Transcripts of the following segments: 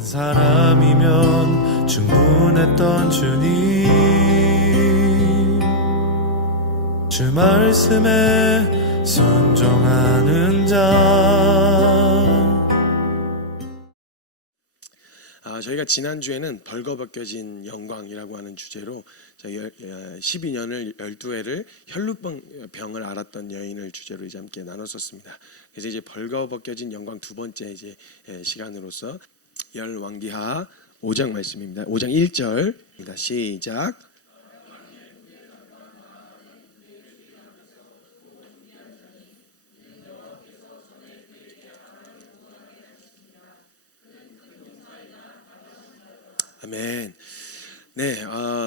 한 사람이면 충분했던 주님, 주 말씀에 순종하는 자. 저희가 지난주에는 벌거벗겨진 영광이라고 하는 주제로 12년을 12회를 혈루병을 앓았던 여인을 주제로 이제 함께 나눴었습니다. 그래서 이제 벌거벗겨진 영광 두 번째 이제 시간으로서 열왕기하 5장 말씀입니다. 5장 1절입니다. 시작. 아멘. 네,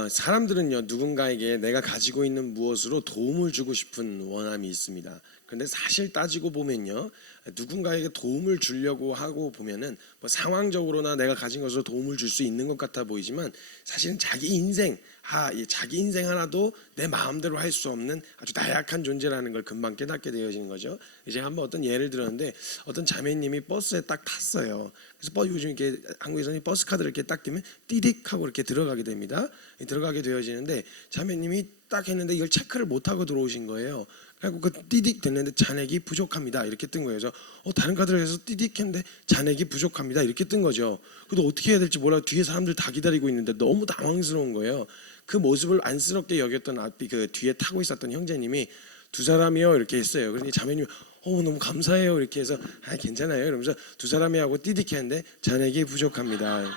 사람들은요 누군가에게 내가 가지고 있는 무엇으로 도움을 주고 싶은 원함이 있습니다. 그런데 사실 따지고 보면요, 누군가에게 도움을 주려고 하고 보면은 뭐 상황적으로나 내가 가진 것으로 도움을 줄 수 있는 것 같아 보이지만 사실은 자기 인생 하나도 내 마음대로 할 수 없는 아주 나약한 존재라는 걸 금방 깨닫게 되어지는 거죠. 이제 한번 어떤 예를 들었는데, 어떤 자매님이 버스에 딱 탔어요. 그래서 요즘 이렇게 한국에서는 버스 카드를 이렇게 딱 띄면 띠딕하고 이렇게 들어가게 됩니다. 들어가게 되어지는데 자매님이 딱 했는데 이걸 체크를 못 하고 들어오신 거예요. 그리고 그 띠딕 됐는데 잔액이 부족합니다 이렇게 뜬 거예요. 그래서 다른 카드를 해서 띠딕 했는데 잔액이 부족합니다 이렇게 뜬 거죠. 그래도 어떻게 해야 될지 몰라. 뒤에 사람들 다 기다리고 있는데 너무 당황스러운 거예요. 그 모습을 안쓰럽게 여겼던 앞이 그 뒤에 타고 있었던 형제님이 두 사람이요 이렇게 했어요. 그러니 자매님이 너무 감사해요 이렇게 해서 괜찮아요 이러면서 두 사람이 하고 띠딕 했는데 잔액이 부족합니다.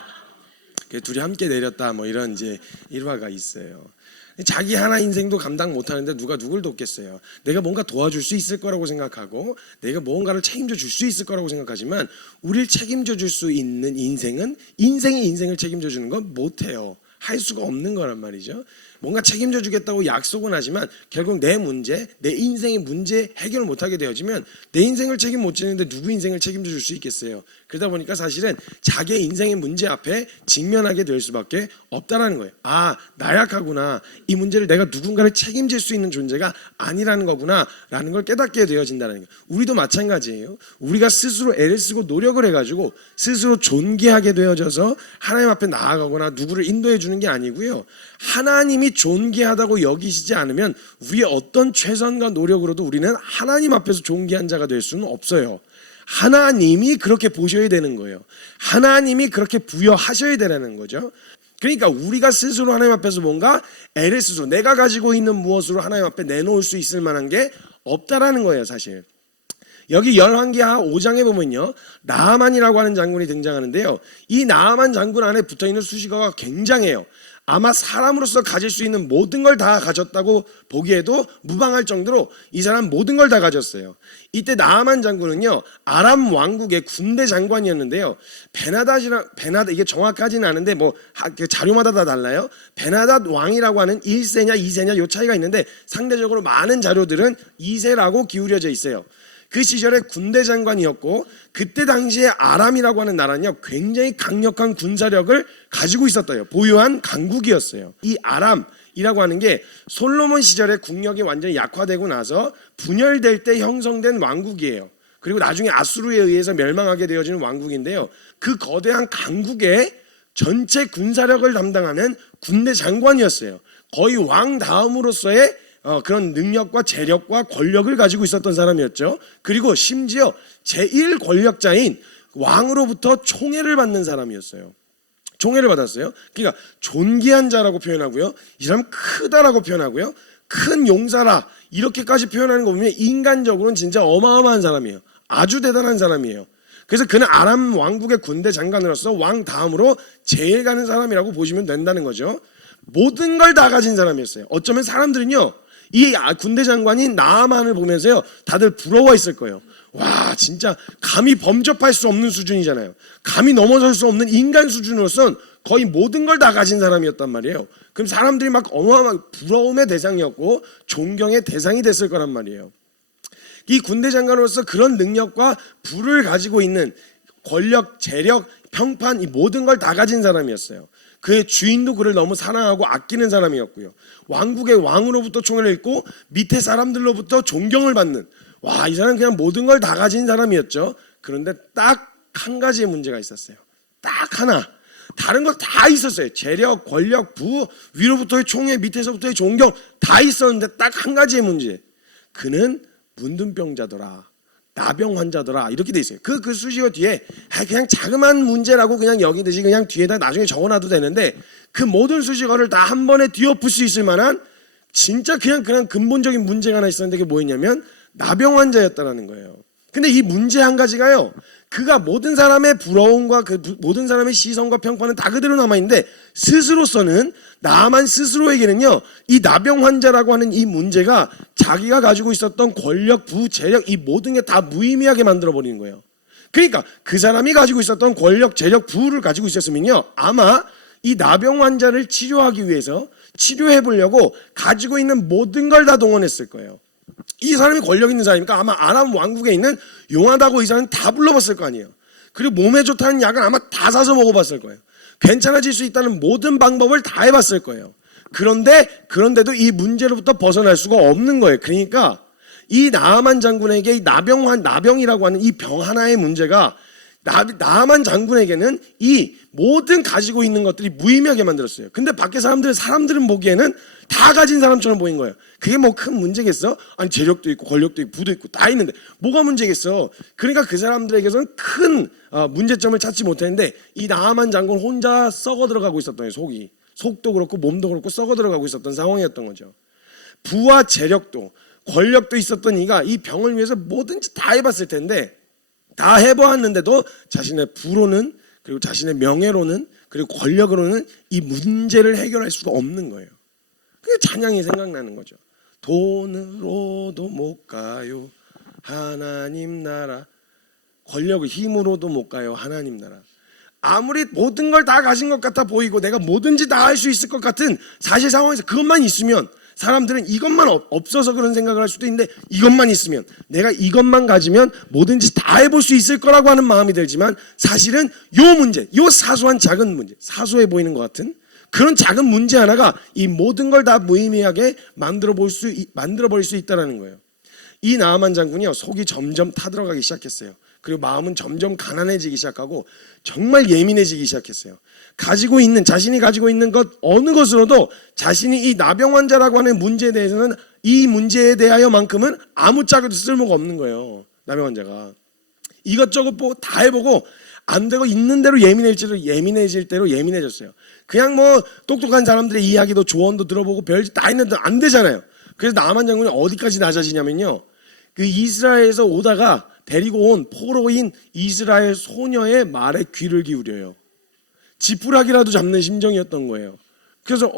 둘이 함께 내렸다 뭐 이런 이제 일화가 있어요. 자기 하나 인생도 감당 못하는데 누가 누굴 돕겠어요. 내가 뭔가 도와줄 수 있을 거라고 생각하고 내가 뭔가를 책임져 줄 수 있을 거라고 생각하지만 우리를 책임져 줄 수 있는 인생은 인생의 인생을 책임져 주는 건 못해요. 할 수가 없는 거란 말이죠. 뭔가 책임져 주겠다고 약속은 하지만 결국 내 문제, 내 인생의 문제 해결을 못하게 되어지면 내 인생을 책임 못 지는데 누구 인생을 책임져 줄 수 있겠어요. 그러다 보니까 사실은 자기의 인생의 문제 앞에 직면하게 될 수밖에 없다라는 거예요. 나약하구나. 이 문제를 내가 누군가를 책임질 수 있는 존재가 아니라는 거구나 라는 걸 깨닫게 되어진다는 거예요. 우리도 마찬가지예요. 우리가 스스로 애를 쓰고 노력을 해가지고 스스로 존귀하게 되어져서 하나님 앞에 나아가거나 누구를 인도해 주는 게 아니고요, 하나님이 존귀하다고 여기시지 않으면 우리의 어떤 최선과 노력으로도 우리는 하나님 앞에서 존귀한 자가 될 수는 없어요. 하나님이 그렇게 보셔야 되는 거예요. 하나님이 그렇게 부여하셔야 되는 거죠. 그러니까 우리가 스스로 하나님 앞에서 뭔가 애를 스스로 내가 가지고 있는 무엇으로 하나님 앞에 내놓을 수 있을 만한 게 없다라는 거예요. 사실 여기 열왕기하 5장에 보면요, 나아만이라고 하는 장군이 등장하는데요, 이 나아만 장군 안에 붙어있는 수식어가 굉장해요. 아마 사람으로서 가질 수 있는 모든 걸 다 가졌다고 보기에도 무방할 정도로 이 사람 모든 걸 다 가졌어요. 이때 나아만 장군은요, 아람 왕국의 군대 장관이었는데요, 베나닷 이게 정확하지는 않은데 자료마다 다 달라요. 베나닷 왕이라고 하는 1세냐 2세냐 요 차이가 있는데 상대적으로 많은 자료들은 2세라고 기울여져 있어요. 그 시절에 군대 장관이었고, 그때 당시에 아람이라고 하는 나라는요 굉장히 강력한 군사력을 가지고 있었대요. 보유한 강국이었어요. 이 아람이라고 하는 게 솔로몬 시절에 국력이 완전히 약화되고 나서 분열될 때 형성된 왕국이에요. 그리고 나중에 아수르에 의해서 멸망하게 되어지는 왕국인데요, 그 거대한 강국의 전체 군사력을 담당하는 군대 장관이었어요. 거의 왕 다음으로서의 그런 능력과 재력과 권력을 가지고 있었던 사람이었죠. 그리고 심지어 제1 권력자인 왕으로부터 총애를 받는 사람이었어요. 총애를 받았어요. 그러니까 존귀한 자라고 표현하고요, 이 사람 크다라고 표현하고요, 큰 용사라 이렇게까지 표현하는 거 보면 인간적으로는 진짜 어마어마한 사람이에요. 아주 대단한 사람이에요. 그래서 그는 아람 왕국의 군대 장관으로서 왕 다음으로 제일 가는 사람이라고 보시면 된다는 거죠. 모든 걸 다 가진 사람이었어요. 어쩌면 사람들은요, 이 군대 장관인 나아만을 보면서요 다들 부러워했을 거예요. 와, 진짜 감히 범접할 수 없는 수준이잖아요. 감히 넘어설 수 없는 인간 수준으로선 거의 모든 걸 다 가진 사람이었단 말이에요. 그럼 사람들이 막 어마어마한 부러움의 대상이었고 존경의 대상이 됐을 거란 말이에요. 이 군대 장관으로서 그런 능력과 부를 가지고 있는 권력, 재력, 평판 이 모든 걸 다 가진 사람이었어요. 그의 주인도 그를 너무 사랑하고 아끼는 사람이었고요, 왕국의 왕으로부터 총애를 읽고 밑에 사람들로부터 존경을 받는, 이 사람은 그냥 모든 걸 다 가진 사람이었죠. 그런데 딱 한 가지의 문제가 있었어요. 딱 하나. 다른 거 다 있었어요. 재력, 권력, 부, 위로부터의 총애, 밑에서부터의 존경 다 있었는데 딱 한 가지의 문제. 그는 문둥병자더라, 나병 환자더라 이렇게 돼 있어요. 그 수식어 뒤에 그냥 자그마한 문제라고 그냥 여기듯이 그냥 뒤에다 나중에 적어놔도 되는데 그 모든 수식어를 다 한 번에 뒤엎을 수 있을 만한 진짜 그냥 근본적인 문제가 하나 있었는데 그게 뭐였냐면 나병 환자였다라는 거예요. 근데 이 문제 한 가지가요, 그가 모든 사람의 부러움과 모든 사람의 시선과 평가는 다 그대로 남아있는데 스스로서는 나만 스스로에게는요 이 나병 환자라고 하는 이 문제가 자기가 가지고 있었던 권력, 부, 재력 이 모든 게 다 무의미하게 만들어버리는 거예요. 그러니까 그 사람이 가지고 있었던 권력, 재력, 부를 가지고 있었으면요 아마 이 나병 환자를 치료하기 위해서 치료해 보려고 가지고 있는 모든 걸 다 동원했을 거예요. 이 사람이 권력 있는 사람이니까 아마 아람 왕국에 있는 용하다고 의사는 다 불러봤을 거 아니에요. 그리고 몸에 좋다는 약은 아마 다 사서 먹어봤을 거예요. 괜찮아질 수 있다는 모든 방법을 다 해봤을 거예요. 그런데도 이 문제로부터 벗어날 수가 없는 거예요. 그러니까 이 나아만 장군에게 이 나병이라고 하는 이 병 하나의 문제가 나아만 장군에게는 이 모든 가지고 있는 것들이 무의미하게 만들었어요. 근데 밖에 사람들은 보기에는 다 가진 사람처럼 보인 거예요. 그게 뭐 큰 문제겠어? 아니 재력도 있고 권력도 있고 부도 있고 다 있는데 뭐가 문제겠어? 그러니까 그 사람들에게서는 큰 문제점을 찾지 못했는데 이 나아만 장군 혼자 썩어 들어가고 있었던 거예요. 속도 그렇고 몸도 그렇고 썩어 들어가고 있었던 상황이었던 거죠. 부와 재력도 권력도 있었던 이가 이 병을 위해서 뭐든지 다 해봤을 텐데 다 해보았는데도 자신의 부로는 그리고 자신의 명예로는 그리고 권력으로는 이 문제를 해결할 수가 없는 거예요. 그게 찬양이 생각나는 거죠. 돈으로도 못 가요 하나님 나라, 권력을 힘으로도 못 가요 하나님 나라. 아무리 모든 걸 다 가진 것 같아 보이고 내가 뭐든지 다 할 수 있을 것 같은 사실 상황에서 그것만 있으면 사람들은 이것만 없어서 그런 생각을 할 수도 있는데 이것만 있으면 내가 이것만 가지면 뭐든지 다 해볼 수 있을 거라고 하는 마음이 들지만 사실은 요 문제, 요 사소한 작은 문제, 사소해 보이는 것 같은 그런 작은 문제 하나가 이 모든 걸 다 무의미하게 만들어버릴 수 있다는 거예요. 이 나아만 장군이요 속이 점점 타들어가기 시작했어요. 그리고 마음은 점점 가난해지기 시작하고 정말 예민해지기 시작했어요. 자신이 가지고 있는 것 어느 것으로도 자신이 이 나병 환자라고 하는 문제에 대해서는 이 문제에 대하여만큼은 아무짝에도 쓸모가 없는 거예요. 나병 환자가 이것저것 다 해보고 안 되고 있는 대로 예민해질 대로 예민해졌어요. 그냥 뭐 똑똑한 사람들의 이야기도 조언도 들어보고 별짓 다 했는데 안 되잖아요. 그래서 나아만 장군이 어디까지 낮아지냐면요, 그 이스라엘에서 오다가 데리고 온 포로인 이스라엘 소녀의 말에 귀를 기울여요. 지푸라기라도 잡는 심정이었던 거예요. 그래서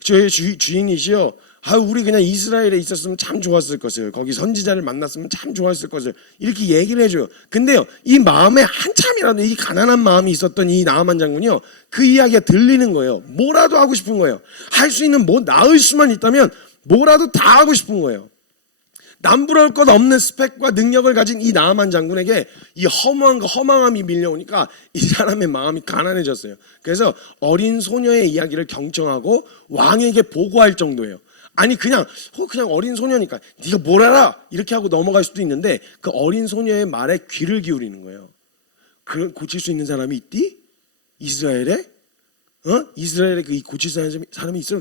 저의 주인이시여, 우리 그냥 이스라엘에 있었으면 참 좋았을 것을, 거기 선지자를 만났으면 참 좋았을 것을 이렇게 얘기를 해줘요. 근데요 이 마음에 한참이라도 이 가난한 마음이 있었던 이 나아만 장군이요 그 이야기가 들리는 거예요. 뭐라도 하고 싶은 거예요. 할 수 있는 나을 수만 있다면 뭐라도 다 하고 싶은 거예요. 남부러울 것 없는 스펙과 능력을 가진 이 나아만 장군에게 이 허망함이 밀려오니까 이 사람의 마음이 가난해졌어요. 그래서 어린 소녀의 이야기를 경청하고 왕에게 보고할 정도예요. 아니 그냥 어린 소녀니까 네가 뭘 알아 이렇게 하고 넘어갈 수도 있는데 그 어린 소녀의 말에 귀를 기울이는 거예요. 고칠 수 있는 사람이 있디? 이스라엘에? 이스라엘에 고칠 수 있는 사람이 있어요.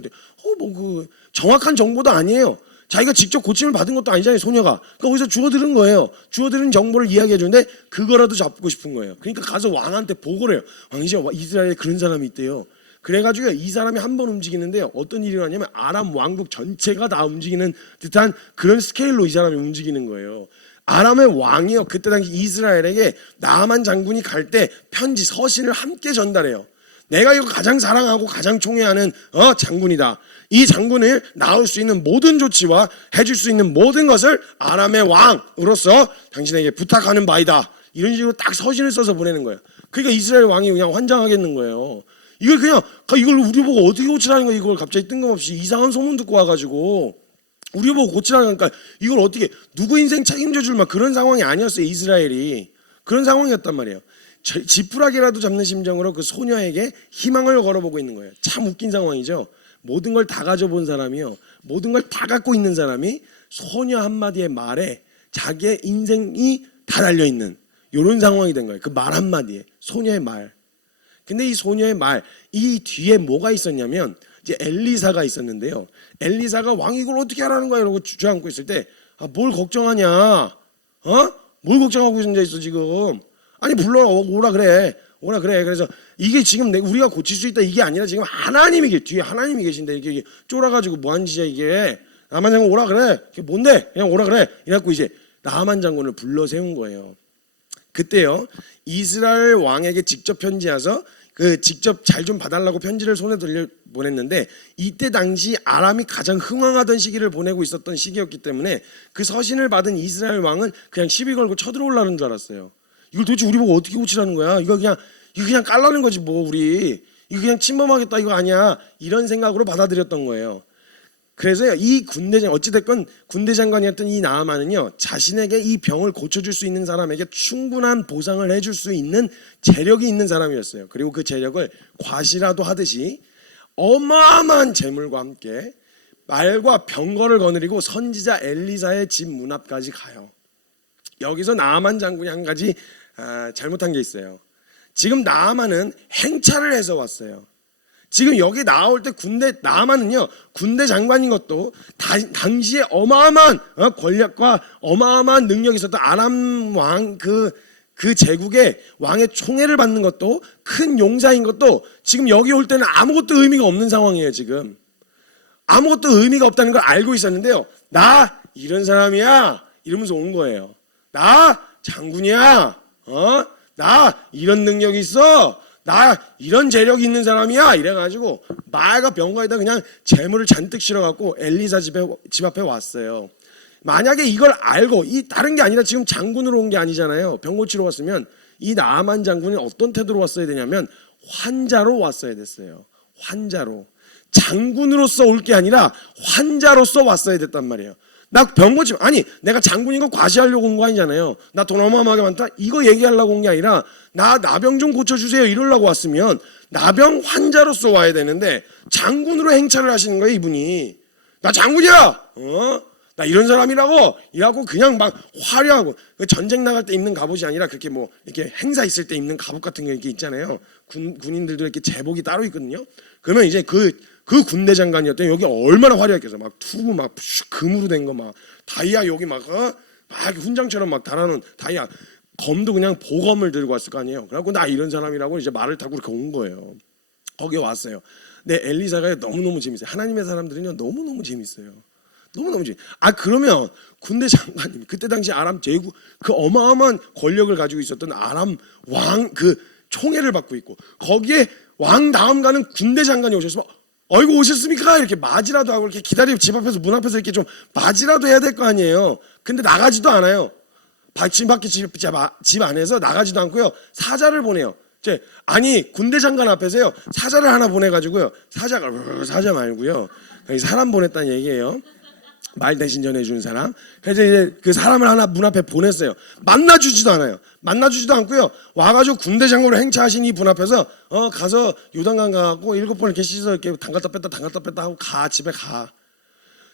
정확한 정보도 아니에요. 자기가 직접 고침을 받은 것도 아니잖아요, 소녀가. 그러니까 어디서 주워 들은 거예요. 주워 들은 정보를 이야기해 주는데 그거라도 잡고 싶은 거예요. 그러니까 가서 왕한테 보고를 해요. 왕이시여, 이스라엘에 그런 사람이 있대요. 그래가지고 이 사람이 한 번 움직이는데요, 어떤 일이 나냐면 아람 왕국 전체가 다 움직이는 듯한 그런 스케일로 이 사람이 움직이는 거예요. 아람의 왕이요, 그때 당시 이스라엘에게 나아만 장군이 갈 때 편지, 서신을 함께 전달해요. 내가 이거 가장 사랑하고 가장 총애하는 장군이다. 이 장군을 낳을 수 있는 모든 조치와 해줄 수 있는 모든 것을 아람의 왕으로서 당신에게 부탁하는 바이다. 이런 식으로 딱 서신을 써서 보내는 거예요. 그러니까 이스라엘 왕이 그냥 환장하겠는 거예요. 이걸 우리 보고 어떻게 고치라는 거야. 이걸 갑자기 뜬금없이 이상한 소문 듣고 와가지고 우리 보고 고치라는 거니까 이걸 어떻게 누구 인생 책임져 줄 그런 상황이 아니었어요. 이스라엘이 그런 상황이었단 말이에요. 지푸라기라도 잡는 심정으로 그 소녀에게 희망을 걸어보고 있는 거예요. 참 웃긴 상황이죠. 모든 걸 다 가져본 사람이요, 모든 걸 다 갖고 있는 사람이 소녀 한마디의 말에 자기의 인생이 다 달려있는 이런 상황이 된 거예요. 그 말 한마디에 소녀의 말. 근데 이 소녀의 말, 이 뒤에 뭐가 있었냐면 이제 엘리사가 있었는데요. 엘리사가 왕이 이걸 어떻게 하라는 거야 이러고 주저앉고 있을 때 뭘 걱정하냐? 뭘 걱정하고 앉아 있어 지금? 아니 불러 오라 그래. 오라 그래. 그래서 이게 지금 우리가 고칠 수 있다 이게 아니라 지금 하나님이 뒤에 하나님이 계신데 이게 쫄아가지고 뭐하는 짓이야 이게. 나만 장군 오라 그래. 이게 뭔데? 그냥 오라 그래. 이래갖고 이제 나만 장군을 불러 세운 거예요. 그때요 이스라엘 왕에게 직접 편지해서 그 직접 잘 좀 봐달라고 편지를 손에 들려 보냈는데 이때 당시 아람이 가장 흥황하던 시기를 보내고 있었던 시기였기 때문에 그 서신을 받은 이스라엘 왕은 그냥 시비 걸고 쳐들어오려는 줄 알았어요. 이걸 도대체 우리 보고 어떻게 고치라는 거야? 이거 그냥 깔라는 거지 뭐 우리 이거 그냥 침범하겠다 이거 아니야 이런 생각으로 받아들였던 거예요. 그래서 이 군대장 어찌됐건 군대 장관이었던 이 나아만은요 자신에게 이 병을 고쳐줄 수 있는 사람에게 충분한 보상을 해줄 수 있는 재력이 있는 사람이었어요. 그리고 그 재력을 과시라도 하듯이 어마어마한 재물과 함께 말과 병거를 거느리고 선지자 엘리사의 집 문 앞까지 가요. 여기서 나아만 장군이 한 가지 잘못한 게 있어요. 지금 나아만은 행차를 해서 왔어요. 지금 여기 나올 때 나아만은요 군대 장관인 것도 당시에 어마어마한 권력과 어마어마한 능력이 있었던 아람 왕 그 제국의 왕의 총애를 받는 것도 큰 용사인 것도 지금 여기 올 때는 아무것도 의미가 없는 상황이에요. 지금 아무것도 의미가 없다는 걸 알고 있었는데요. 나 이런 사람이야 이러면서 온 거예요. 나 장군이야. 나 이런 능력이 있어. 나 이런 재력이 있는 사람이야 이래가지고 말과 병거에다 그냥 재물을 잔뜩 실어갖고 엘리사 집 앞에 왔어요. 만약에 이걸 알고 이 다른 게 아니라 지금 장군으로 온 게 아니잖아요. 병 고치러 왔으면 이 나아만 장군이 어떤 태도로 왔어야 되냐면 환자로 왔어야 됐어요. 환자로 장군으로서 올 게 아니라 환자로서 왔어야 됐단 말이에요. 나 병 고치면 아니 내가 장군인 거 과시하려고 온 거 아니잖아요. 나 돈 어마어마하게 많다 이거 얘기하려고 온 게 아니라 나병 좀 고쳐주세요 이러려고 왔으면 나병 환자로서 와야 되는데 장군으로 행차를 하시는 거예요. 이분이 나 장군이야 나 이런 사람이라고 이라고 그냥 막 화려하고 전쟁 나갈 때 입는 갑옷이 아니라 그렇게 뭐 이렇게 행사 있을 때 입는 갑옷 같은 게 이렇게 있잖아요. 군인들도 이렇게 제복이 따로 있거든요. 그러면 이제 그 군대 장관이었던 여기 얼마나 화려했겠어. 막 투구 막 금으로 된 거 막 다이아 여기 막 훈장처럼 막 달아놓은 다이아 검도 그냥 보검을 들고 왔을 거 아니에요. 그래갖고 나 이런 사람이라고 이제 말을 타고 이렇게 온 거예요. 거기에 왔어요. 근데 엘리사가 너무너무 재밌어요. 하나님의 사람들은요 너무너무 재밌어요. 너무너무 재밌어요. 그러면 군대 장관님 그때 당시 아람 제국 그 어마어마한 권력을 가지고 있었던 아람 왕 그 총애를 받고 있고 거기에 왕 다음 가는 군대 장관이 오셨으면 어이구 오셨습니까? 이렇게 맞이라도 하고 이렇게 기다리고 집 앞에서 문 앞에서 이렇게 좀 맞이라도 해야 될 거 아니에요. 근데 나가지도 않아요. 집 안에서 나가지도 않고요. 사자를 보내요. 아니 군대 장관 앞에서요 사자를 하나 보내가지고요. 사자 말고요. 사람 보냈다는 얘기예요. 말 대신 전해주는 사람. 그래서 이제 그 사람을 하나 문 앞에 보냈어요. 만나주지도 않아요. 만나주지도 않고요. 와가지고 군대 장군으로 행차하신 이 분 앞에서 가서 요단강 가고 7번 이렇게 씻어 이렇게 담갔다 뺐다 하고 집에 가.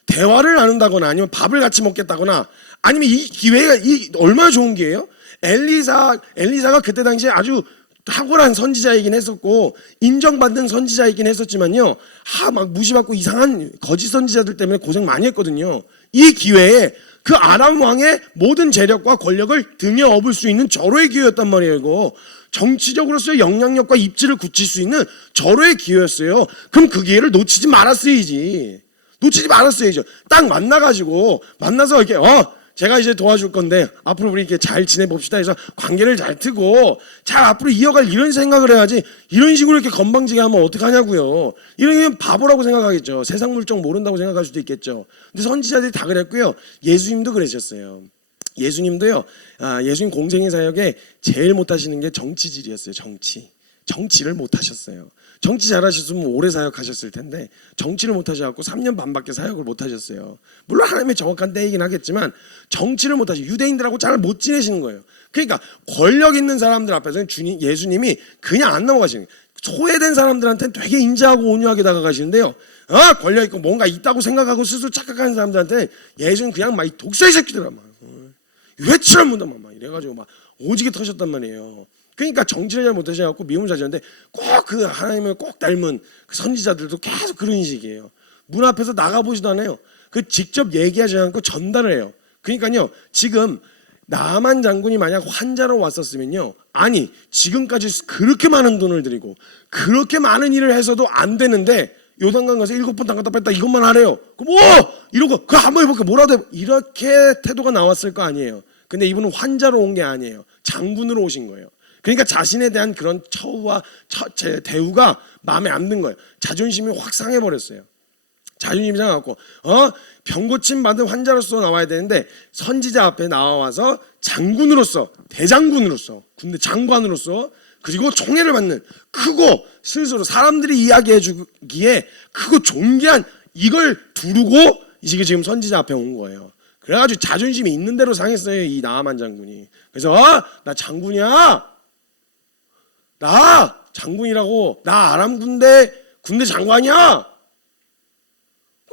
대화를 나눈다거나 아니면 밥을 같이 먹겠다거나 아니면 이 기회가 얼마나 좋은 기회예요? 엘리사가 그때 당시에 아주 탁월한 선지자이긴 했었고 인정받는 선지자이긴 했었지만요 막 무시받고 이상한 거짓 선지자들 때문에 고생 많이 했거든요. 이 기회에 그 아람 왕의 모든 재력과 권력을 등에 업을 수 있는 절호의 기회였단 말이에요. 이거 정치적으로서의 영향력과 입지를 굳힐 수 있는 절호의 기회였어요. 그럼 그 기회를 놓치지 말았어야죠. 딱 만나서 이렇게 제가 이제 도와줄 건데 앞으로 우리 이렇게 잘 지내봅시다 해서 관계를 잘 트고 잘 앞으로 이어갈 이런 생각을 해야지 이런 식으로 이렇게 건방지게 하면 어떡하냐고요. 이러면 바보라고 생각하겠죠. 세상 물정 모른다고 생각할 수도 있겠죠. 근데 선지자들이 다 그랬고요. 예수님도 그러셨어요. 예수님도요. 예수님 공생의 사역에 제일 못하시는 게 정치질이었어요. 정치를 못하셨어요. 정치 잘하셨으면 오래 사역하셨을 텐데 정치를 못하셔갖고 3년 반밖에 사역을 못하셨어요. 물론 하나님의 정확한 때이긴 하겠지만 정치를 못하시고 유대인들하고 잘 못 지내시는 거예요. 그러니까 권력 있는 사람들 앞에서는 예수님이 그냥 안 넘어가시는 거예요. 소외된 사람들한테는 되게 인자하고 온유하게 다가가시는데요. 권력 있고 뭔가 있다고 생각하고 스스로 착각하는 사람들한테는 예수는 그냥 막 독사의 새끼들아 막 외치란 문다 막 이래가지고 막 오지게 터셨단 말이에요. 그러니까 정치를 잘 못하셔갖고 미움을 사셨는데 꼭 그 하나님을 꼭 닮은 그 선지자들도 계속 그런 식이에요. 문 앞에서 나가보지도 않아요. 그 직접 얘기하지 않고 전달을 해요. 그러니까요, 지금 나만 장군이 만약 환자로 왔었으면요, 아니 지금까지 그렇게 많은 돈을 들이고 그렇게 많은 일을 해서도 안 되는데 요단강 가서 7번 담갔다 뺐다 이것만 하래요. 그럼 이러고 그 한번 해볼게 뭐라도 해볼게. 이렇게 태도가 나왔을 거 아니에요. 근데 이분은 환자로 온 게 아니에요. 장군으로 오신 거예요. 그러니까 자신에 대한 그런 처우와 대우가 마음에 안 든 거예요. 자존심이 확 상해버렸어요. 자존심이 상해갖고 병 고침 받은 환자로서 나와야 되는데 선지자 앞에 나와서 장군으로서, 대장군으로서, 군대 장관으로서, 그리고 총애를 받는 크고 스스로 사람들이 이야기해 주기에 크고 존귀한 이걸 두르고 지금 선지자 앞에 온 거예요. 그래가지고 자존심이 있는 대로 상했어요, 이 나아만 장군이. 그래서 나 장군이야, 나 장군이라고, 나 아람 군대 장관이야.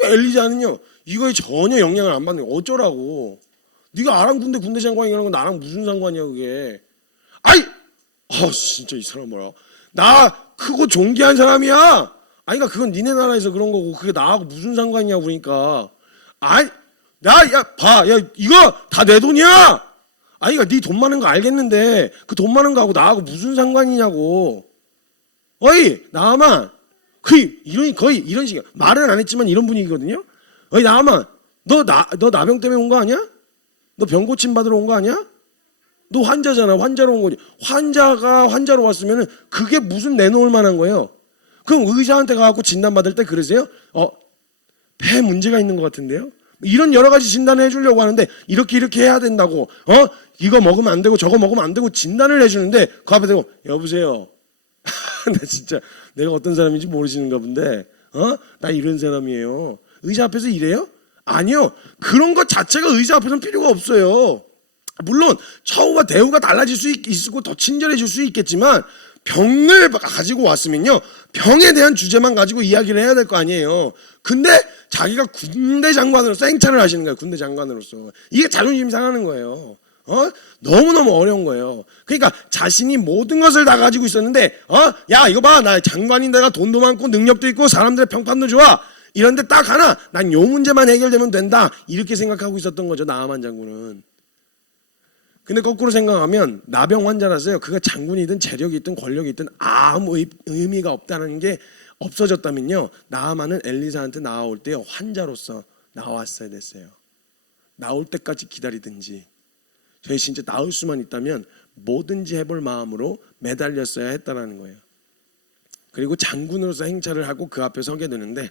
엘리자는요 이거에 전혀 영향을 안 받는 거야. 어쩌라고? 네가 아람 군대 장관이라는 건 나랑 무슨 상관이야 그게? 아이, 진짜 이 사람 뭐야? 나 크고 존귀한 사람이야. 아니 그러니까 그건 니네 나라에서 그런 거고 그게 나하고 무슨 상관이냐 그러니까. 아이, 야 이거 다 내 돈이야. 아니 그러니까 네 돈 많은 거 알겠는데 그 돈 많은 거하고 나하고 무슨 상관이냐고. 어이 나만 거의 이런 식이야. 말은 안 했지만 이런 분위기거든요. 어이 나만 너 나병 때문에 온 거 아니야? 너 병 고침 받으러 온 거 아니야? 너 환자잖아. 환자로 온 거지. 환자가 환자로 왔으면은 그게 무슨 내놓을 만한 거예요. 그럼 의사한테 가갖고 진단 받을 때 그러세요? 폐 문제가 있는 것 같은데요. 이런 여러 가지 진단을 해주려고 하는데 이렇게 해야 된다고. 이거 먹으면 안 되고 저거 먹으면 안 되고 진단을 해주는데 그 앞에 대고 여보세요. 나 진짜 내가 어떤 사람인지 모르시는가 본데 나 이런 사람이에요. 의사 앞에서 이래요? 아니요. 그런 것 자체가 의사 앞에서는 필요가 없어요. 물론 처우와 대우가 달라질 수 있고 더 친절해질 수 있겠지만 병을 가지고 왔으면요 병에 대한 주제만 가지고 이야기를 해야 될 거 아니에요. 근데 자기가 군대 장관으로서 행차를 하시는 거예요. 군대 장관으로서. 이게 자존심 상하는 거예요. 너무너무 어려운 거예요. 그러니까 자신이 모든 것을 다 가지고 있었는데 야 이거 봐, 나 장관인데 내가 돈도 많고 능력도 있고 사람들의 평판도 좋아. 이런데 딱 하나, 난 요 문제만 해결되면 된다. 이렇게 생각하고 있었던 거죠, 나아만 장군은. 근데 거꾸로 생각하면 나병 환자라서요, 그가 장군이든 재력이 있든 권력이 있든 아무 의미가 없다는 게 없어졌다면요, 나아만은 엘리사한테 나올 때 환자로서 나왔어야 됐어요. 나올 때까지 기다리든지, 저희 진짜 나올 수만 있다면 뭐든지 해볼 마음으로 매달렸어야 했다라는 거예요. 그리고 장군으로서 행차를 하고 그 앞에 서게 되는데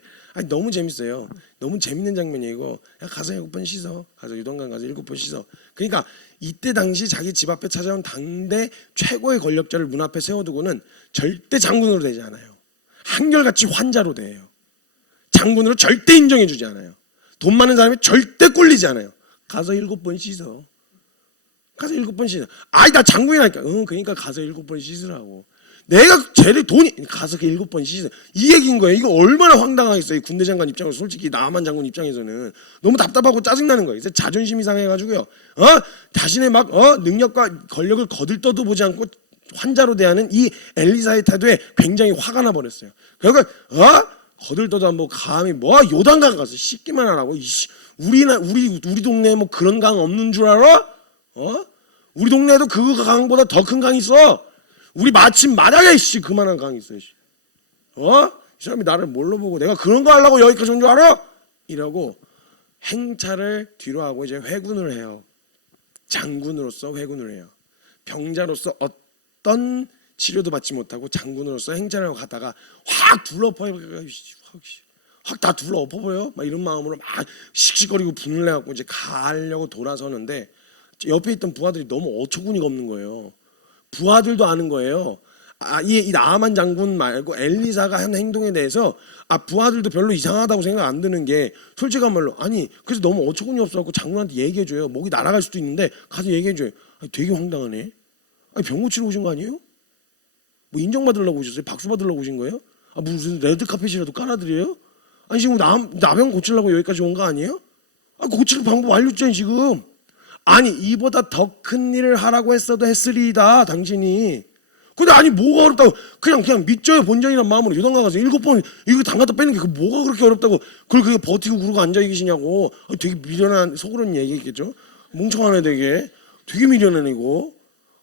너무 재밌어요. 너무 재밌는 장면이에요. 이거 가서 7번 씻어. 가서 유동강 가서 7번 씻어. 그러니까 이때 당시 자기 집 앞에 찾아온 당대 최고의 권력자를 문 앞에 세워두고는 절대 장군으로 되지 않아요. 한결같이 환자로 돼요. 장군으로 절대 인정해주지 않아요. 돈 많은 사람이 절대 꿀리지 않아요. 가서 7번 씻어. 가서 7번 씻어. 나 장군이라니까. 그러니까 가서 7번 씻으라고. 내가 제일 돈이 가서 그 7번 씻어. 이 얘기인 거예요. 이거 얼마나 황당하겠어요. 이 군대 장관 입장에서. 솔직히 나아만 장군 입장에서는 너무 답답하고 짜증나는 거예요. 그래서 자존심이 상해가지고요. 자신의 능력과 권력을 거들떠도 보지 않고 환자로 대하는 이 엘리사의 태도에 굉장히 화가 나 버렸어요. 그러니까 거들떠도 안 보고 감히 요단강 가서 씻기만 하라고. 우리 동네에 뭐 그런 강 없는 줄 알아? 우리 동네에도 그 강보다 더 큰 강이 있어. 우리 마침 마당에 그만한 강이 있어. 이 사람이 나를 뭘로 보고 내가 그런 거 하려고 여기까지 온 줄 알아? 이러고 행차를 뒤로 하고 이제 회군을 해요. 장군으로서 회군을 해요. 병자로서 어떤 치료도 받지 못하고 장군으로서 행차를 하고 가다가 확 둘러엎어요. 확 다 둘러엎어버려요. 막 이런 마음으로 막 씩씩거리고 분을 내갖고 이제 가려고 돌아서는데 옆에 있던 부하들이 너무 어처구니가 없는 거예요. 부하들도 아는 거예요. 이 나아만 장군 말고 엘리사가 한 행동에 대해서 부하들도 별로 이상하다고 생각 안 드는 게, 솔직한 말로 그래서 너무 어처구니 없어갖고 장군한테 얘기해줘요. 목이 날아갈 수도 있는데 가서 얘기해줘요. 되게 황당하네. 병 고치러 오신 거 아니에요? 뭐 인정받으려고 오셨어요? 박수 받으려고 오신 거예요? 무슨 레드카펫이라도 깔아드려요? 지금 나병 고치려고 여기까지 온 거 아니에요? 고칠 방법 알려줬잖아요 지금. 이보다 더 큰 일을 하라고 했어도 했으리이다 당신이. 근데 아니 뭐가 어렵다고 그냥 믿져요 본전이란 마음으로 요단강 가서 7번 이거 담갔다 빼는 게 그 뭐가 그렇게 어렵다고 그걸 그게 버티고 그러고 앉아 계시냐고. 되게 미련한 속으로는 얘기겠죠. 멍청하네 되게 미련한 이거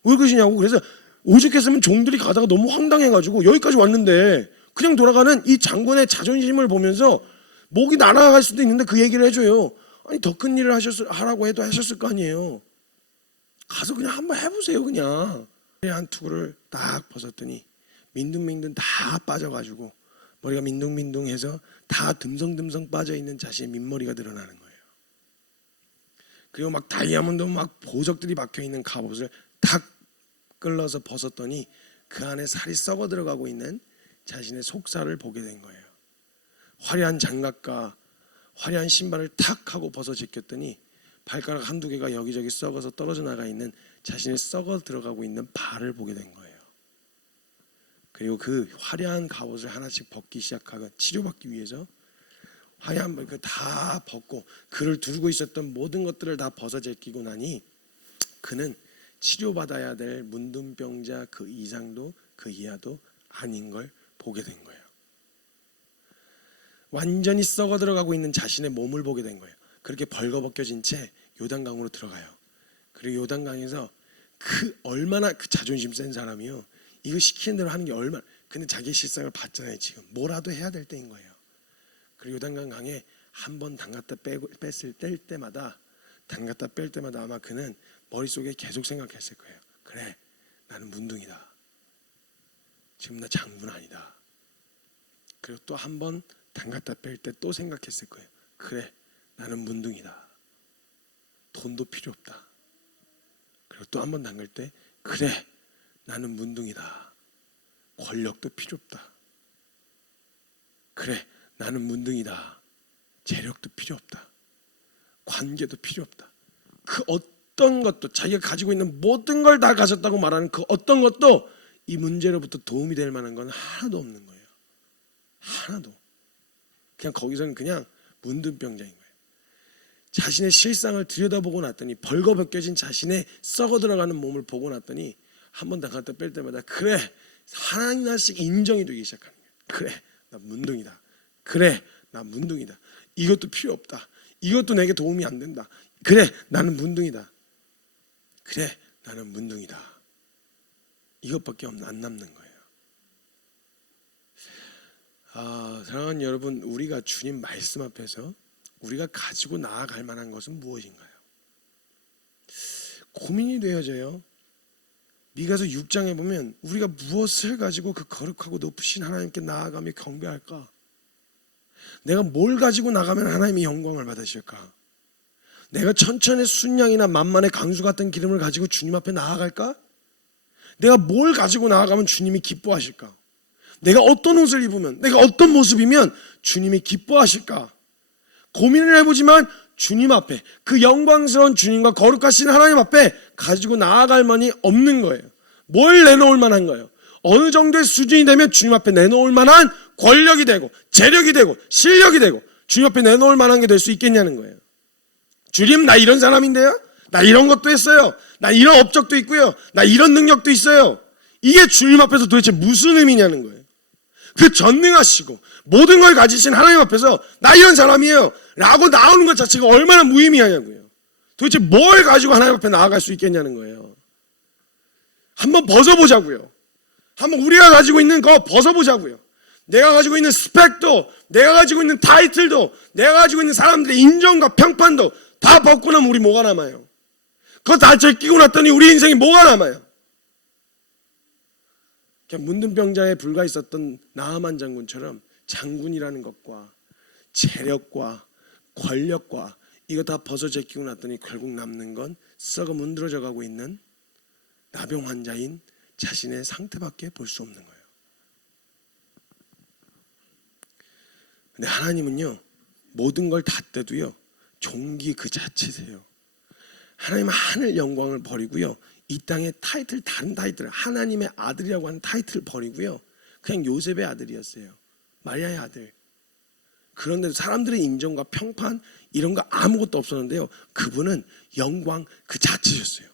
왜 그러시냐고. 그래서 오죽했으면 종들이 가다가 너무 황당해가지고 여기까지 왔는데 그냥 돌아가는 이 장군의 자존심을 보면서 목이 날아갈 수도 있는데 그 얘기를 해줘요. 아니 더 큰 일을 하라고 해도 하셨을 거 아니에요. 가서 그냥 한번 해보세요. 그냥 한 투구를 딱 벗었더니 민둥민둥 다 빠져가지고 머리가 민둥민둥해서 다 듬성듬성 빠져있는 자신의 민머리가 드러나는 거예요. 그리고 막 다이아몬드 막 보석들이 박혀있는 갑옷을 탁 끌러서 벗었더니 그 안에 살이 썩어 들어가고 있는 자신의 속살을 보게 된 거예요. 화려한 장갑과 화려한 신발을 탁 하고 벗어 제꼈더니 발가락 한두 개가 여기저기 썩어서 떨어져 나가 있는 자신의 썩어 들어가고 있는 발을 보게 된 거예요. 그리고 그 화려한 갑옷을 하나씩 벗기 시작하고 치료받기 위해서 화려한 걸 다 벗고 그를 두르고 있었던 모든 것들을 다 벗어 제끼고 나니 그는 치료받아야 될 문둥병자 그 이상도 그 이하도 아닌 걸 보게 된 거예요. 완전히 썩어 들어가고 있는 자신의 몸을 보게 된 거예요. 그렇게 벌거벗겨진 채 요단강으로 들어가요. 그리고 요단강에서 얼마나 그 자존심 센 사람이요. 이거 시키는 대로 하는 게 얼마나. 근데 자기의 실상을 봤잖아요. 지금 뭐라도 해야 될 때인 거예요. 그리고 요단강 강에 한 번 담갔다 뺄 때마다 아마 그는 머릿속에 계속 생각했을 거예요. 그래, 나는 문둥이다. 지금 나 장군 아니다. 그리고 또 한 번 담갔다 뺄 때 또 생각했을 거예요. 그래, 나는 문둥이다. 돈도 필요 없다. 그리고 또 한 번 담글 때 그래, 나는 문둥이다. 권력도 필요 없다. 그래, 나는 문둥이다. 재력도 필요 없다. 관계도 필요 없다. 그 어떤 것도 자기가 가지고 있는 모든 걸 다 가졌다고 말하는 그 어떤 것도 이 문제로부터 도움이 될 만한 건 하나도 없는 거예요. 하나도. 그냥 거기서는 그냥 문둥병자인 거예요. 자신의 실상을 들여다보고 났더니 벌거벗겨진 자신의 썩어 들어가는 몸을 보고 났더니 한 번 담갔다 뺄 때마다 그래, 하나씩 인정이 되기 시작하는 거예요. 그래, 나 문둥이다. 그래, 나 문둥이다. 이것도 필요 없다. 이것도 내게 도움이 안 된다. 그래, 나는 문둥이다. 그래, 나는 문둥이다. 이것밖에 안 남는 거예요. 사랑하는 여러분, 우리가 주님 말씀 앞에서 우리가 가지고 나아갈 만한 것은 무엇인가요? 고민이 되어져요. 미가서 6장에 보면 우리가 무엇을 가지고 그 거룩하고 높으신 하나님께 나아가며 경배할까? 내가 뭘 가지고 나가면 하나님이 영광을 받으실까? 내가 천천의 순양이나 만만의 강수 같은 기름을 가지고 주님 앞에 나아갈까? 내가 뭘 가지고 나아가면 주님이 기뻐하실까? 내가 어떤 옷을 입으면, 내가 어떤 모습이면 주님이 기뻐하실까? 고민을 해보지만 주님 앞에, 그 영광스러운 주님과 거룩하신 하나님 앞에 가지고 나아갈 만이 없는 거예요. 뭘 내놓을 만한 거예요? 어느 정도의 수준이 되면 주님 앞에 내놓을 만한 권력이 되고 재력이 되고 실력이 되고 주님 앞에 내놓을 만한 게 될 수 있겠냐는 거예요. 주님, 나 이런 사람인데요? 나 이런 것도 했어요. 나 이런 업적도 있고요. 나 이런 능력도 있어요. 이게 주님 앞에서 도대체 무슨 의미냐는 거예요. 그 전능하시고 모든 걸 가지신 하나님 앞에서 나 이런 사람이에요 라고 나오는 것 자체가 얼마나 무의미하냐고요. 도대체 뭘 가지고 하나님 앞에 나아갈 수 있겠냐는 거예요. 한번 벗어보자고요. 한번 우리가 가지고 있는 거 벗어보자고요. 내가 가지고 있는 스펙도, 내가 가지고 있는 타이틀도, 내가 가지고 있는 사람들의 인정과 평판도 다 벗고 나면 우리 뭐가 남아요? 그거 다 제끼고 났더니 우리 인생이 뭐가 남아요? 그냥 문둥병자에 불과 있었던 나아만 장군처럼 장군이라는 것과 재력과 권력과 이거 다 벗어 제끼고 났더니 결국 남는 건 썩어 문드러져 가고 있는 나병 환자인 자신의 상태밖에 볼 수 없는 거예요. 근데 하나님은요, 모든 걸 다 떼도요 종기 그 자체세요. 하나님은 하늘 영광을 버리고요, 이 땅의 타이틀, 다른 타이틀, 하나님의 아들이라고 하는 타이틀을 버리고요, 그냥 요셉의 아들이었어요. 마리아의 아들. 그런데도 사람들의 인정과 평판 이런 거 아무것도 없었는데요, 그분은 영광 그 자체였어요.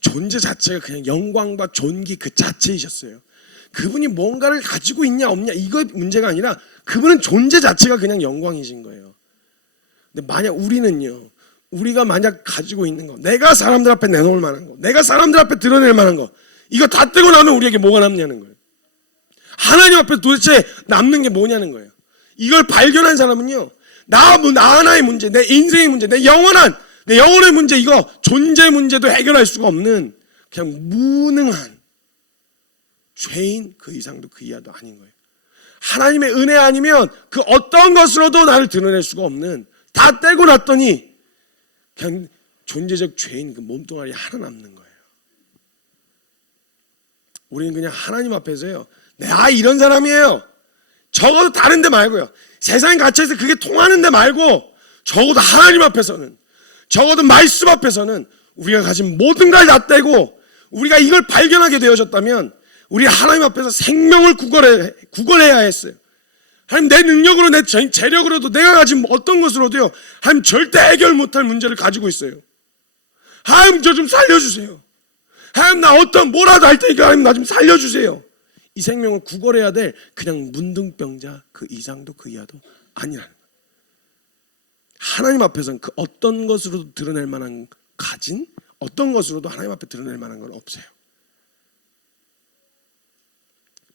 존재 자체가 그냥 영광과 존귀 그 자체이셨어요. 그분이 뭔가를 가지고 있냐 없냐 이거 문제가 아니라 그분은 존재 자체가 그냥 영광이신 거예요. 근데 만약 우리는요, 우리가 만약 가지고 있는 거, 내가 사람들 앞에 내놓을 만한 거, 내가 사람들 앞에 드러낼 만한 거, 이거 다 떼고 나면 우리에게 뭐가 남냐는 거예요. 하나님 앞에 도대체 남는 게 뭐냐는 거예요. 이걸 발견한 사람은요, 나 하나의 문제, 내 인생의 문제, 내 영혼의 문제, 이거 존재 문제도 해결할 수가 없는 그냥 무능한 죄인 그 이상도 그 이하도 아닌 거예요. 하나님의 은혜 아니면 그 어떤 것으로도 나를 드러낼 수가 없는, 다 떼고 났더니 그냥 존재적 죄인 그 몸뚱아리 하나 남는 거예요. 우리는 그냥 하나님 앞에서요, 이런 사람이에요, 적어도 다른 데 말고요, 세상 갇혀서 그게 통하는 데 말고 적어도 하나님 앞에서는, 적어도 말씀 앞에서는 우리가 가진 모든 걸 다 떼고 우리가 이걸 발견하게 되어졌다면 우리 하나님 앞에서 생명을 구걸해야 했어요. 하나님, 내 능력으로, 내 재력으로도, 내가 가진 어떤 것으로도요, 하나님 절대 해결 못할 문제를 가지고 있어요. 하나님, 저 좀 살려주세요. 하나님, 나 뭐라도 할 테니까 하나님, 나 좀 살려주세요. 이 생명을 구걸해야 될 그냥 문둥병자 그 이상도 그 이하도 아니라는 거예요. 하나님 앞에서는 그 어떤 것으로도 드러낼 만한 가진, 어떤 것으로도 하나님 앞에 드러낼 만한 건 없어요.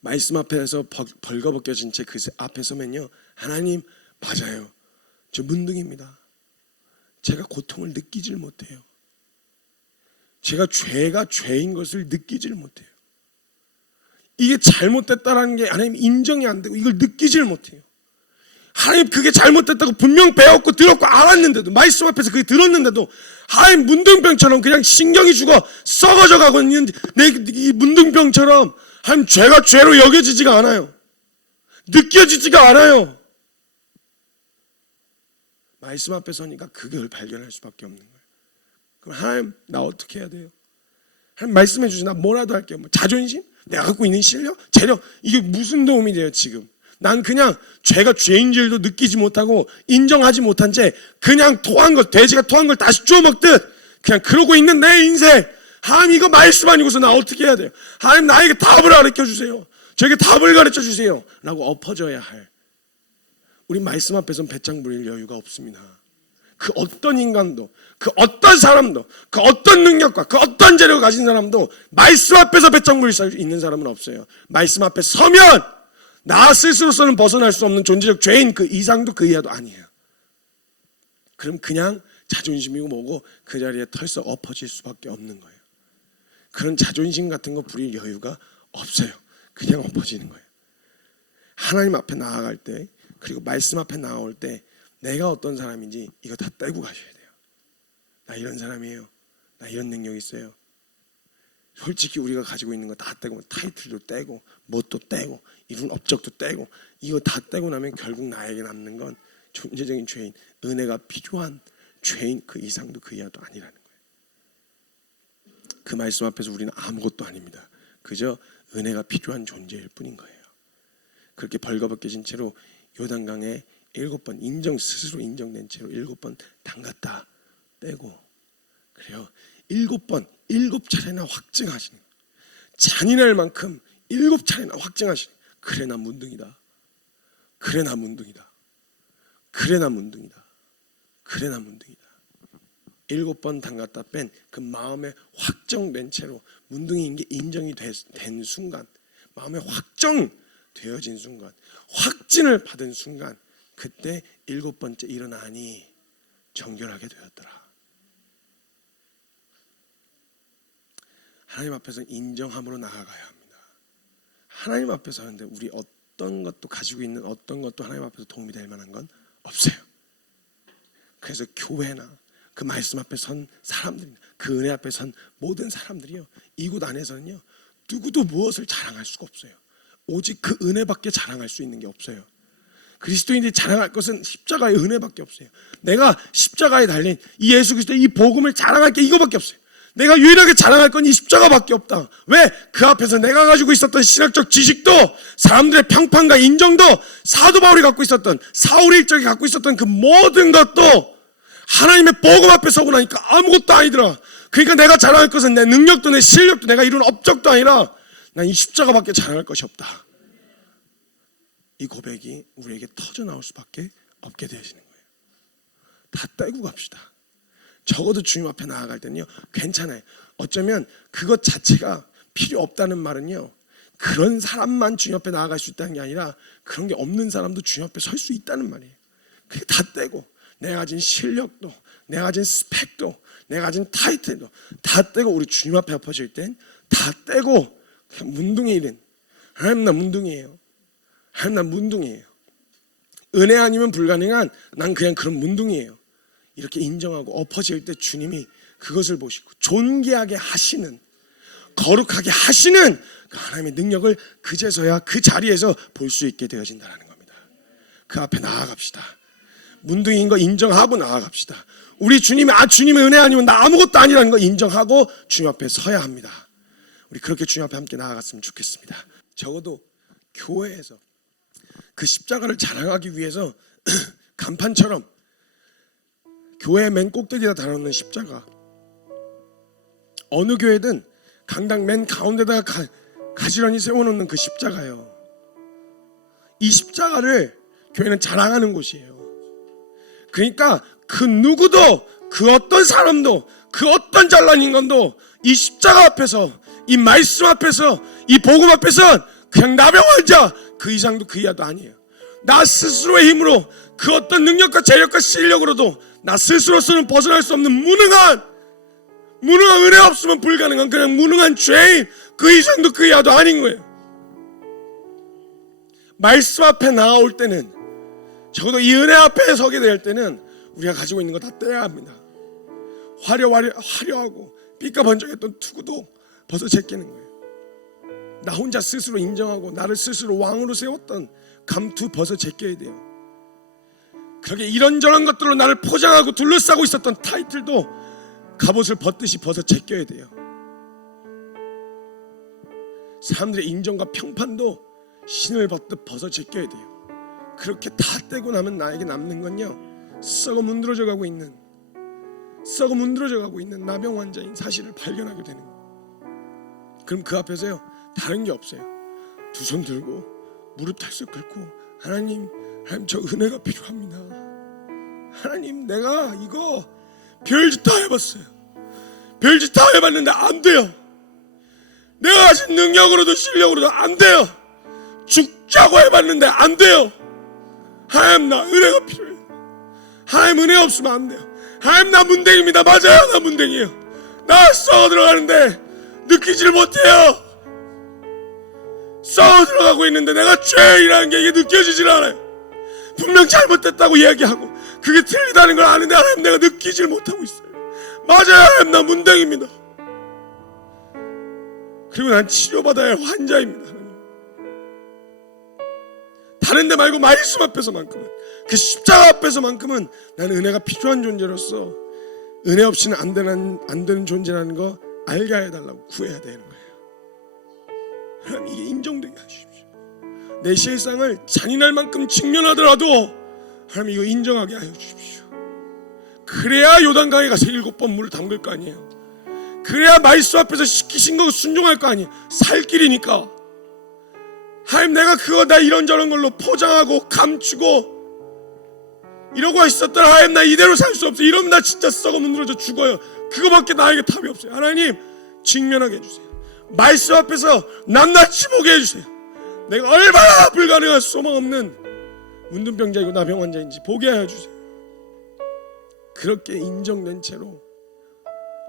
말씀 앞에서 벌거벗겨진 채 그 앞에 서면요, 하나님, 맞아요, 저 문둥입니다. 제가 고통을 느끼질 못해요. 제가 죄인 것을 느끼질 못해요. 이게 잘못됐다라는 게 하나님 인정이 안 되고 이걸 느끼질 못해요. 하나님, 그게 잘못됐다고 분명 배웠고 들었고 알았는데도, 말씀 앞에서 그게 들었는데도 하나님, 문둥병처럼 그냥 신경이 죽어 썩어져 가고 있는 이 문둥병처럼 하나님, 죄가 죄로 여겨지지가 않아요. 느껴지지가 않아요. 말씀 앞에 서니까 그걸 발견할 수밖에 없는 거예요. 그럼 하나님, 나 어떻게 해야 돼요? 하나님, 말씀해 주세요. 나 뭐라도 할게요. 자존심? 내가 갖고 있는 실력? 재력? 이게 무슨 도움이 돼요 지금? 난 그냥 죄가 죄인줄도 느끼지 못하고 인정하지 못한 채 그냥 토한 것, 돼지가 토한 걸 다시 주워 먹듯 그냥 그러고 있는 내 인생. 하나님, 이거 말씀 아니고서 나 어떻게 해야 돼요? 하나님, 나에게 답을 가르쳐 주세요. 저에게 답을 가르쳐 주세요 라고 엎어져야 할, 우리 말씀 앞에서는 배짱 부릴 여유가 없습니다. 그 어떤 인간도, 그 어떤 사람도, 그 어떤 능력과 그 어떤 재력을 가진 사람도 말씀 앞에서 배짱 부릴 수 있는 사람은 없어요. 말씀 앞에 서면 나 스스로서는 벗어날 수 없는 존재적 죄인 그 이상도 그 이하도 아니에요. 그럼 그냥 자존심이고 뭐고 그 자리에 털썩 엎어질 수밖에 없는 거예요. 그런 자존심 같은 거 부릴 여유가 없어요. 그냥 엎어지는 거예요. 하나님 앞에 나아갈 때, 그리고 말씀 앞에 나올 때 내가 어떤 사람인지 이거 다 떼고 가셔야 돼요. 나 이런 사람이에요. 나 이런 능력이 있어요. 솔직히 우리가 가지고 있는 거 다 떼고, 타이틀도 떼고, 뭣도 떼고, 이룬 업적도 떼고, 이거 다 떼고 나면 결국 나에게 남는 건 존재적인 죄인, 은혜가 필요한 죄인 그 이상도 그 이하도 아니라는 거예요. 그 말씀 앞에서 우리는 아무것도 아닙니다. 그저 은혜가 필요한 존재일 뿐인 거예요. 그렇게 벌거벗겨진 채로 요단강에 7번 스스로 인정된 채로 7번 담갔다 떼고, 그래요, 7번 7차례나 확증하시는, 잔인할 만큼 7차례나 확증하시는, 그래 나 문둥이다, 그래 나 문둥이다, 그래 나 문둥이다, 그래 나 문둥이다. 7번 담갔다 뺀 그 마음에 확정된 채로 문둥이인 게 인정이 된 순간, 마음에 확정되어진 순간, 확진을 받은 순간, 그때 7번째 일어나니 정결하게 되었더라. 하나님 앞에서 인정함으로 나아가야 합니다. 하나님 앞에서 하는데 우리 어떤 것도 가지고 있는 어떤 것도 하나님 앞에서 도움이 될 만한 건 없어요. 그래서 교회나 그 말씀 앞에 선 사람들, 그 은혜 앞에 선 모든 사람들이요, 이곳 안에서는요 누구도 무엇을 자랑할 수가 없어요. 오직 그 은혜밖에 자랑할 수 있는 게 없어요. 그리스도인들이 자랑할 것은 십자가의 은혜밖에 없어요. 내가 십자가에 달린 이 예수 그리스도의 이 복음을 자랑할 게 이거밖에 없어요. 내가 유일하게 자랑할 건 이 십자가밖에 없다. 왜? 그 앞에서 내가 가지고 있었던 신학적 지식도, 사람들의 평판과 인정도, 사도 바울이 갖고 있었던, 사울이 일적이 갖고 있었던 그 모든 것도 하나님의 복음 앞에 서고 나니까 아무것도 아니더라. 그러니까 내가 자랑할 것은 내 능력도 내 실력도 내가 이룬 업적도 아니라 난 이 십자가밖에 자랑할 것이 없다. 이 고백이 우리에게 터져 나올 수밖에 없게 되어지는 거예요. 다 떼고 갑시다. 적어도 주님 앞에 나아갈 때는요, 괜찮아요. 어쩌면 그것 자체가 필요 없다는 말은요, 그런 사람만 주님 앞에 나아갈 수 있다는 게 아니라 그런 게 없는 사람도 주님 앞에 설 수 있다는 말이에요. 그게 다 떼고 내가 가진 실력도 내가 가진 스펙도 내가 가진 타이틀도 다 떼고 우리 주님 앞에 엎어질 땐 다 떼고 그냥 문둥이는 하나님 나 문둥이에요. 하나님 나 문둥이에요. 은혜 아니면 불가능한 난 그냥 그런 문둥이에요. 이렇게 인정하고 엎어질 때 주님이 그것을 보시고 존귀하게 하시는, 거룩하게 하시는 그 하나님의 능력을 그제서야 그 자리에서 볼 수 있게 되어진다는 겁니다. 그 앞에 나아갑시다. 문둥이인 거 인정하고 나아갑시다. 우리 주님이 주님의 은혜 아니면 나 아무것도 아니라는 거 인정하고 주님 앞에 서야 합니다. 우리 그렇게 주님 앞에 함께 나아갔으면 좋겠습니다. 적어도 교회에서 그 십자가를 자랑하기 위해서 간판처럼 교회 맨 꼭대기에다 달아놓는 십자가, 어느 교회든 강당 맨 가운데다가 가지런히 세워놓는 그 십자가요. 이 십자가를 교회는 자랑하는 곳이에요. 그러니까 그 누구도 그 어떤 사람도 그 어떤 잘난 인간도 이 십자가 앞에서 이 말씀 앞에서 이 복음 앞에서 그냥 나병 환자 그 이상도 그 이하도 아니에요. 나 스스로의 힘으로 그 어떤 능력과 재력과 실력으로도 나 스스로서는 벗어날 수 없는 무능한 은혜 없으면 불가능한 그냥 무능한 죄인, 그 이상도 그 이하도 아닌 거예요. 말씀 앞에 나올 때는, 적어도 이 은혜 앞에 서게 될 때는 우리가 가지고 있는 거 다 떼야 합니다. 화려하고 삐까번쩍했던 투구도 벗어 제끼는 거예요. 나 혼자 스스로 인정하고 나를 스스로 왕으로 세웠던 감투 벗어 제껴야 돼요. 그렇게 이런저런 것들로 나를 포장하고 둘러싸고 있었던 타이틀도 갑옷을 벗듯이 벗어 제껴야 돼요. 사람들의 인정과 평판도 신을 벗듯 벗어 제껴야 돼요. 그렇게 다 떼고 나면 나에게 남는 건요, 썩어 문드러져 가고 있는 나병 환자인 사실을 발견하게 되는 거예요. 그럼 그 앞에서요 다른 게 없어요. 두 손 들고 무릎 털썩 꿇고 하나님 저 은혜가 필요합니다. 하나님 내가 이거 별짓 다 해봤어요. 별짓 다 해봤는데 안 돼요. 내가 가진 능력으로도 실력으로도 안 돼요. 죽자고 해봤는데 안 돼요. 하나님 나 은혜가 필요해요. 하나님 은혜 없으면 안 돼요. 하나님 나 문댕입니다. 맞아요, 나 문댕이에요. 나 썩어 들어가는데 느끼지를 못해요. 썩어 들어가고 있는데 내가 죄인이라는 게 이게 느껴지질 않아요. 분명 잘못됐다고 얘기하고 그게 틀리다는 걸 아는데 하나님 내가 느끼질 못하고 있어요. 맞아요, 하나님 나 문댕입니다. 그리고 난 치료받아야 할 환자입니다. 하나님. 다른 데 말고 말씀 앞에서만큼은, 그 십자가 앞에서만큼은 나는 은혜가 필요한 존재로서 은혜 없이는 안 되는 존재라는 거 알게 해달라고 구해야 되는 거예요. 하나님 이게 인정되게 하십시오. 내 실상을 잔인할 만큼 직면하더라도 하나님 이거 인정하게 하여 주십시오. 그래야 요단강에 가서 7번 물을 담글 거 아니에요. 그래야 말씀 앞에서 시키신 거 순종할 거 아니에요. 살 길이니까. 하나님 내가 그거 나 이런저런 걸로 포장하고 감추고 이러고 있었더라. 하나님 나 이대로 살 수 없어. 이러면 나 진짜 썩어 문드러져 죽어요. 그거밖에 나에게 답이 없어요. 하나님 직면하게 해주세요. 말씀 앞에서 낱낱이 보게 해주세요. 내가 얼마나 불가능한 소망 없는 문둥병자이고 나병 환자인지 보게 해주세요. 그렇게 인정된 채로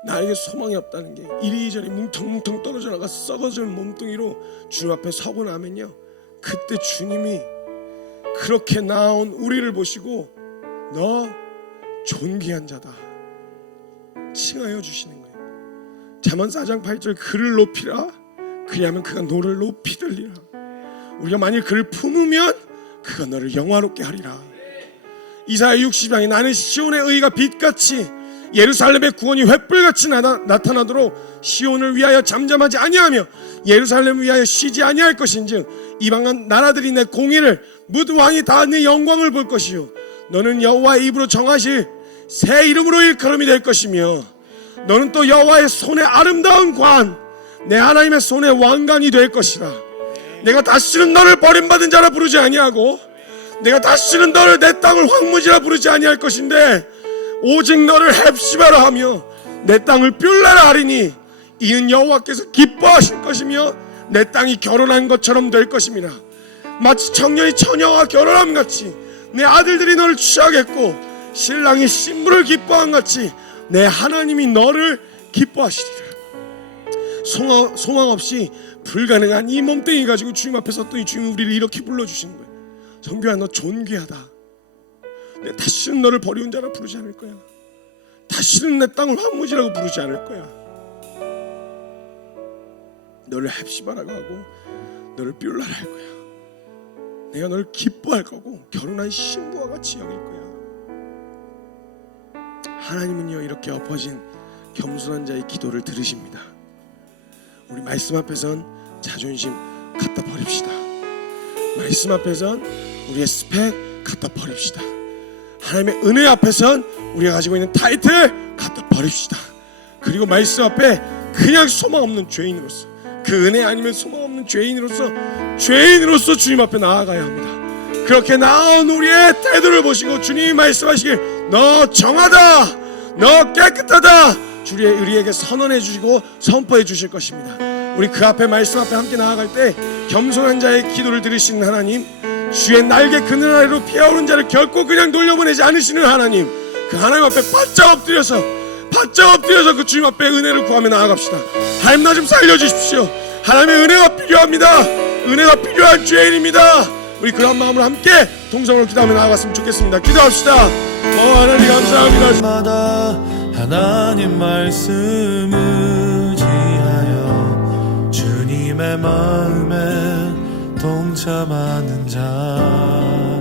나에게 소망이 없다는 게 이리저리 뭉텅뭉텅 떨어져 나가 썩어질 몸뚱이로 주님 앞에 서고 나면요, 그때 주님이 그렇게 나온 우리를 보시고 너 존귀한 자다 칭하여 주시는 거예요. 잠언 4장 8절 그를 높이라 그리하면 그가 너를 높이 들리라. 우리가 만일 그를 품으면 그가 너를 영화롭게 하리라. 이사야 60장에 나는 시온의 의가 빛같이 예루살렘의 구원이 횃불같이 나타나도록 시온을 위하여 잠잠하지 아니하며 예루살렘을 위하여 쉬지 아니할 것인즉 이방한 나라들이 내 공의를 뭇 왕이 다 내 영광을 볼 것이요 너는 여호와의 입으로 정하실 새 이름으로 일컬음이 될 것이며 너는 또 여호와의 손의 아름다운 관, 내 하나님의 손의 왕관이 될 것이라. 내가 다시는 너를 버림받은 자라 부르지 아니하고 내가 다시는 너를 내 땅을 황무지라 부르지 아니할 것인데 오직 너를 헵시바라 하며 내 땅을 뷸라라 하리니 이는 여호와께서 기뻐하실 것이며 내 땅이 결혼한 것처럼 될 것임이라. 마치 청년이 처녀와 결혼함 같이 내 아들들이 너를 취하겠고 신랑이 신부를 기뻐한 같이 내 하나님이 너를 기뻐하시리라. 소망 없이 불가능한 이 몸뚱이 가지고 주님 앞에 섰더니 주님은 우리를 이렇게 불러주시는 거예요. 성규야, 너 존귀하다. 내가 다시는 너를 버리운 자라 부르지 않을 거야. 다시는 내 땅을 황무지라고 부르지 않을 거야. 너를 헵시바라고 하고 너를 뷸라라 할 거야. 내가 너를 기뻐할 거고 결혼한 신부와 같이 여길 거야. 하나님은요, 이렇게 엎어진 겸손한 자의 기도를 들으십니다. 우리 말씀 앞에선 자존심 갖다 버립시다. 말씀 앞에선 우리의 스펙 갖다 버립시다. 하나님의 은혜 앞에선 우리가 가지고 있는 타이틀 갖다 버립시다. 그리고 말씀 앞에 그냥 소망 없는 죄인으로서, 그 은혜 아니면 소망 없는 죄인으로서 주님 앞에 나아가야 합니다. 그렇게 나온 우리의 태도를 보시고 주님이 말씀하시길 너 정하다, 너 깨끗하다, 우리에게 선언해 주시고 선포해 주실 것입니다. 우리 그 앞에 말씀 앞에 함께 나아갈 때 겸손한 자의 기도를 들으시는 하나님, 주의 날개 그늘 아래로 피어오른 자를 결코 그냥 돌려보내지 않으시는 하나님, 그 하나님 앞에 바짝 엎드려서 그 주님 앞에 은혜를 구하며 나아갑시다. 하나님, 나 좀 살려주십시오. 하나님의 은혜가 필요합니다. 은혜가 필요한 죄인입니다. 우리 그런 마음으로 함께 동성으로 기도하며 나아갔으면 좋겠습니다. 기도합시다. 하나님 감사합니다. 마다 하나님 말씀 의지하여 주님의 마음에 동참하는 자